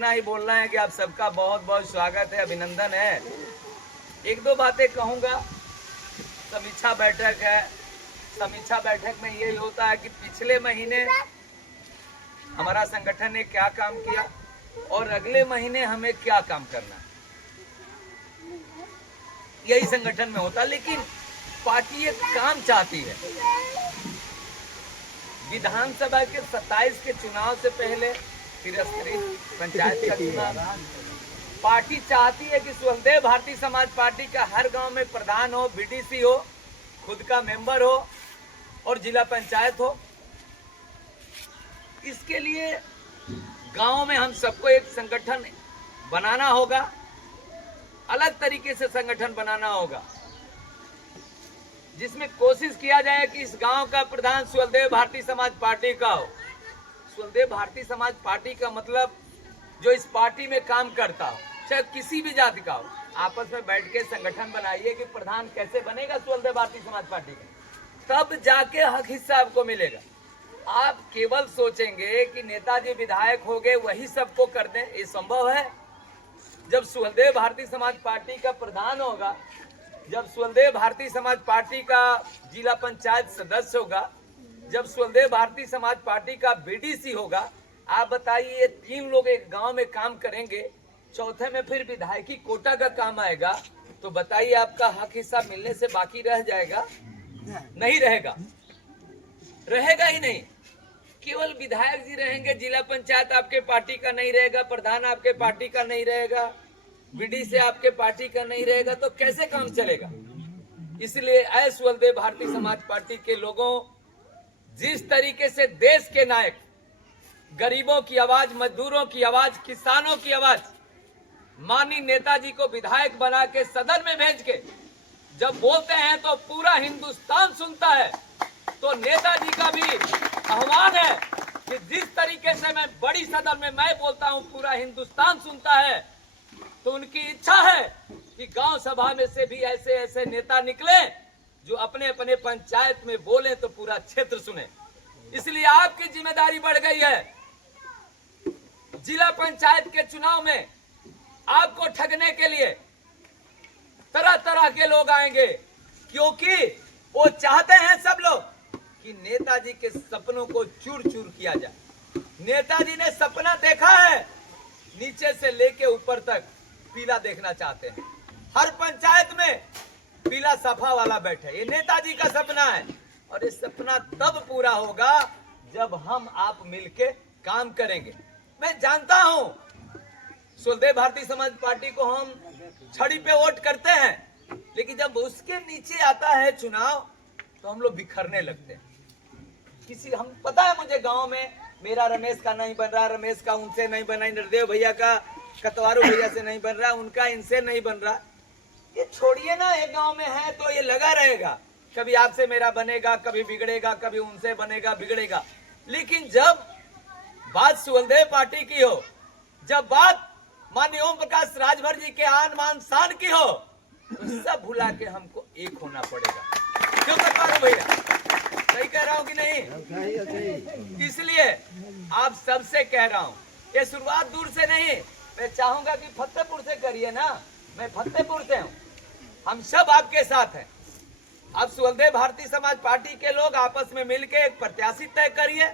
इतना ही बोलना है कि आप सबका बहुत बहुत स्वागत है, अभिनंदन है। एक दो बातें कहूँगा। समीक्षा बैठक है। समीक्षा बैठक में यही होता है कि पिछले महीने हमारा संगठन ने क्या काम किया और अगले महीने हमें क्या काम करना है, यही संगठन में होता। लेकिन पार्टी एक काम चाहती है। विधानसभा के 27 के चुनाव से पहले तिरस्कृत पंचायत का चुनाव, पार्टी चाहती है कि स्वदेव भारतीय समाज पार्टी का हर गांव में प्रधान हो, बीडीसी हो, खुद का मेंबर हो और जिला पंचायत हो। इसके लिए गांव में हम सबको एक संगठन बनाना होगा, अलग तरीके से संगठन बनाना होगा, जिसमें कोशिश किया जाए कि इस गांव का प्रधान स्वदेव भारतीय समाज पार्टी का हो। स्वदेव भारतीय समाज पार्टी का मतलब जो इस पार्टी में काम करता हो, चाहे किसी भी जाति का हो। आपस में बैठ के संगठन बनाइए कि प्रधान कैसे बनेगा स्वदेव भारतीय समाज पार्टी का, तब जाके हक हिस्सा आपको मिलेगा। आप केवल सोचेंगे कि नेताजी विधायक हो गए वही सबको कर दें, ये संभव है? जब स्वदेव भारतीय समाज पार्टी का प्रधान होगा, जब स्वदेव भारतीय समाज पार्टी का जिला पंचायत सदस्य होगा, जब स्वदेव भारतीय समाज पार्टी का बीडीसी होगा, आप बताइए ये तीन लोग एक गांव में काम करेंगे, चौथे में फिर विधायकी कोटा का काम आएगा, तो बताइए आपका हक हिस्सा मिलने से बाकी रह जाएगा? नहीं रहेगा, रहेगा ही नहीं। केवल विधायक जी रहेंगे, जिला पंचायत आपके पार्टी का नहीं रहेगा, प्रधान आपके पार्टी का नहीं रहेगा, बीडीसी आपके पार्टी का नहीं रहेगा, तो कैसे काम चलेगा? इसलिए स्वदेव भारतीय समाज पार्टी के लोगों, जिस तरीके से देश के नायक गरीबों की आवाज, मजदूरों की आवाज, किसानों की आवाज माननीय नेताजी को विधायक बना के सदन में भेज के जब बोलते हैं तो पूरा हिंदुस्तान सुनता है, तो नेताजी का भी आह्वान है कि जिस तरीके से मैं बड़ी सदन में मैं बोलता हूं पूरा हिंदुस्तान सुनता है, तो उनकी इच्छा है कि गांव सभा में से भी ऐसे ऐसे नेता निकले जो अपने अपने पंचायत में बोले तो पूरा क्षेत्र सुने। इसलिए आपकी जिम्मेदारी बढ़ गई है। जिला पंचायत के चुनाव में आपको ठगने के लिए तरह तरह के लोग आएंगे, क्योंकि वो चाहते हैं सब लोग कि नेताजी के सपनों को चूर चूर किया जाए। नेताजी ने सपना देखा है, नीचे से लेके ऊपर तक पीला देखना चाहते हैं। हर पंचायत में पीला सफा वाला बैठे, ये नेताजी का सपना है। और ये सपना तब पूरा होगा जब हम आप मिलके काम करेंगे। मैं जानता हूं स्वदेव भारतीय समाज पार्टी को हम छड़ी पे वोट करते हैं, लेकिन जब उसके नीचे आता है चुनाव तो हम लोग बिखरने लगते हैं। किसी हम पता है मुझे गांव में मेरा रमेश का नहीं बन रहा, रमेश का उनसे नहीं बना, नरदेव भैया का कतवारू भैया से नहीं बन रहा, उनका इनसे नहीं बन रहा। ये छोड़िए ना, एक गांव में है तो ये लगा रहेगा, कभी आपसे मेरा बनेगा, कभी बिगड़ेगा, कभी उनसे बनेगा बिगड़ेगा। लेकिन जब बात स्वदेव पार्टी की हो, जब बात माननीय ओम प्रकाश राजभर जी के आन मान शान की हो, तो सब भुला के हमको एक होना पड़ेगा। क्यों कतवारू भैया, सही कह रहा हूं कि नहीं? इसलिए आप सबसे कह रहा हूं, ये शुरुआत दूर से नहीं, मैं चाहूंगा कि फतेहपुर से करिए ना। मैं फतेहपुर से हूं, हम सब आपके साथ हैं। अब स्वदेव भारतीय समाज पार्टी के लोग आपस में मिलकर एक प्रत्याशी तय करिए,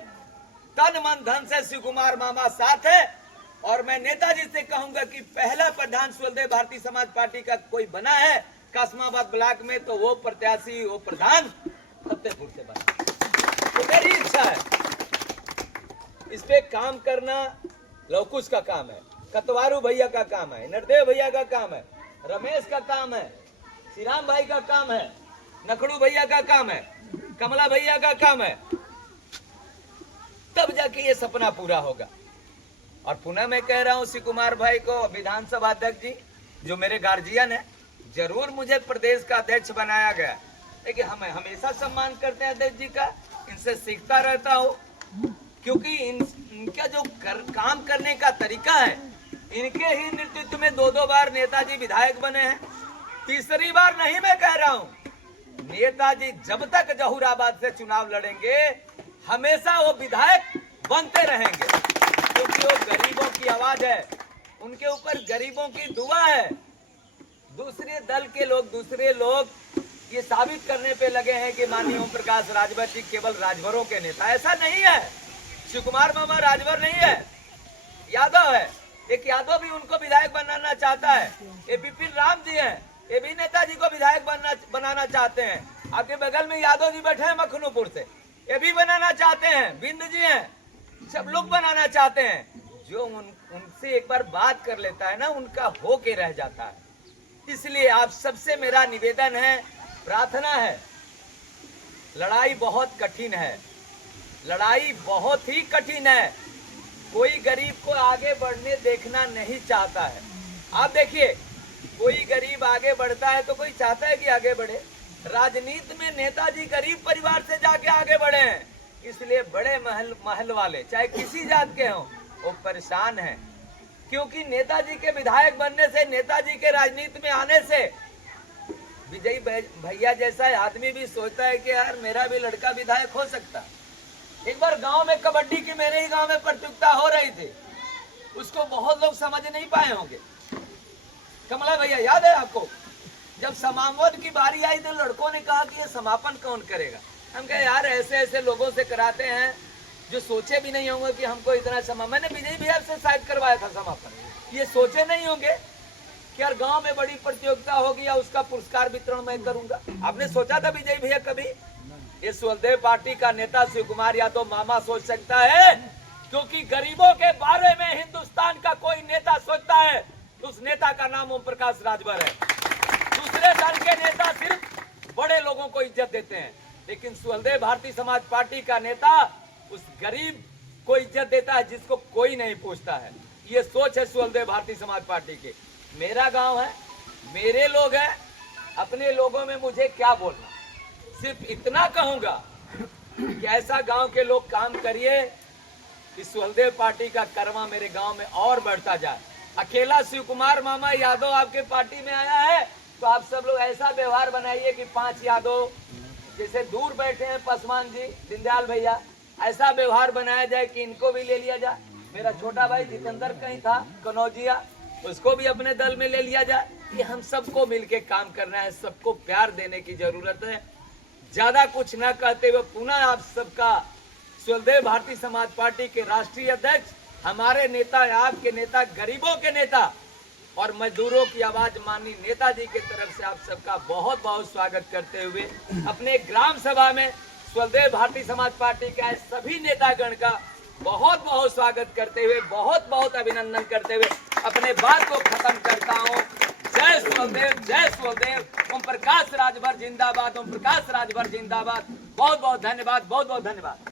तन मन धन से शिव कुमार मामा साथ है। और मैं नेताजी से कहूंगा कि पहला प्रधान स्वदेव भारतीय समाज पार्टी का कोई बना है कासमाबाद ब्लॉक में, तो वो प्रत्याशी, वो प्रधान फतेहपुर से बना। तो मेरी इच्छा है इस पे काम करना। लवकुश का काम है, कतवारू भैया का काम है, नरदेव भैया का काम है, रमेश का काम है, श्रीराम भाई का काम है, नखड़ू भैया का काम है, कमला भैया का काम है, तब जाके ये सपना पूरा होगा। और पुनः मैं कह रहा हूं शिव कुमार भाई को, विधानसभा अध्यक्ष जी जो मेरे गार्जियन है, जरूर मुझे प्रदेश का अध्यक्ष बनाया गया, लेकिन हम हमेशा सम्मान करते हैं अध्यक्ष जी का, इनसे सीखता रहता हूं, क्योंकि इनका जो काम करने का तरीका है, इनके ही नेतृत्व में 2-2 बार नेताजी विधायक बने हैं। तीसरी बार नहीं मैं कह रहा हूं, नेताजी जब तक जहूराबाद से चुनाव लड़ेंगे हमेशा वो विधायक बनते रहेंगे, क्योंकि वो गरीबों की आवाज है, उनके ऊपर गरीबों की दुआ है। दूसरे दल के लोग, दूसरे लोग ये साबित करने पे लगे हैं कि माननीय ओम प्रकाश राजभर जी केवल राजभरों के नेता। ऐसा नहीं है। शिव कुमार मामा राजभर नहीं है, यादव है। एक यादव भी उनको विधायक बनाना चाहता है। ये विपिन राम जी हैं, ये भी नेताजी को विधायक बनाना चाहते हैं। आपके बगल में यादव जी बैठे हैं मखनूपुर से, ये भी बनाना चाहते हैं। बिंद जी हैं, सब लोग बनाना चाहते हैं। जो उनसे एक बार बात कर लेता है ना, उनका हो के रह जाता है। इसलिए आप सबसे मेरा निवेदन है, प्रार्थना है, लड़ाई बहुत कठिन है, लड़ाई बहुत ही कठिन है। कोई गरीब को आगे बढ़ने देखना नहीं चाहता है। आप देखिए, कोई गरीब आगे बढ़ता है तो कोई चाहता है कि आगे बढ़े। राजनीति में नेताजी गरीब परिवार से जाके आगे बढ़े हैं, इसलिए बड़े महल वाले चाहे किसी जात के हों वो परेशान हैं। क्योंकि नेताजी के विधायक बनने से, नेताजी के राजनीति में आने से विजय भैया जैसा आदमी भी सोचता है कि यार मेरा भी लड़का विधायक हो सकता। एक बार गांव में कबड्डी की, मेरे ही गांव में प्रतियोगिता हो रही थी, उसको बहुत लोग समझ नहीं पाए होंगे। कमला भैया याद है आपको? जब समापन की बारी आई तो लड़कों ने कहा कि ये समापन कौन करेगा। हम कहे यार ऐसे ऐसे लोगों से कराते हैं जो सोचे भी नहीं होंगे कि हमको इतना समापन। मैंने विजय भैया से शायद करवाया था समापन। ये सोचे नहीं होंगे कि यार गांव में बड़ी प्रतियोगिता होगी या उसका पुरस्कार वितरण मैं करूंगा। आपने सोचा था विजय भैया कभी? ये सुहलदेव पार्टी का नेता शिव कुमार यादव मामा सोच सकता है, क्योंकि गरीबों के बारे में हिंदुस्तान का कोई नेता सोचता है तो उस नेता का नाम ओम प्रकाश राजभर है। दूसरे दल के नेता सिर्फ बड़े लोगों को इज्जत देते हैं, लेकिन सुहलदेव भारतीय समाज पार्टी का नेता उस गरीब को इज्जत देता है जिसको कोई नहीं पूछता है। ये सोच है सुहलदेव भारतीय समाज पार्टी की। मेरा गांव है, मेरे लोग हैं, अपने लोगों में मुझे क्या बोलना। सिर्फ इतना कहूंगा कि ऐसा गांव के लोग काम करिए कि सुहलदेव पार्टी का कर्मा मेरे गांव में और बढ़ता जाए। अकेला शिव कुमार मामा यादव आपके पार्टी में आया है तो आप सब लोग ऐसा व्यवहार बनाइए कि 5 यादव जैसे दूर बैठे हैं, पासवान जी, दीनदयाल भैया, ऐसा व्यवहार बनाया जाए कि इनको भी ले लिया जाए। मेरा छोटा भाई जितेंद्र कहीं था कनौजिया, उसको भी अपने दल में ले लिया जाए। कि हम सबको मिलके काम करना है, सबको प्यार देने की जरूरत है। ज्यादा कुछ न कहते हुए पुनः आप सबका सुहलदेव भारतीय समाज पार्टी के राष्ट्रीय अध्यक्ष, हमारे नेता, आपके नेता, गरीबों के नेता और मजदूरों की आवाज माननीय नेताजी की तरफ से आप सबका बहुत बहुत स्वागत करते हुए अपने ग्राम सभा में सुहलदेव भारतीय समाज पार्टी के सभी नेतागण का बहुत बहुत स्वागत करते हुए, बहुत बहुत अभिनंदन करते हुए अपने बात को खत्म करता हूँ। जय सुहलदेव, जय सुहलदेव। ओम प्रकाश राजभर जिंदाबाद, ओम प्रकाश राजभर जिंदाबाद। बहुत बहुत धन्यवाद, बहुत बहुत धन्यवाद।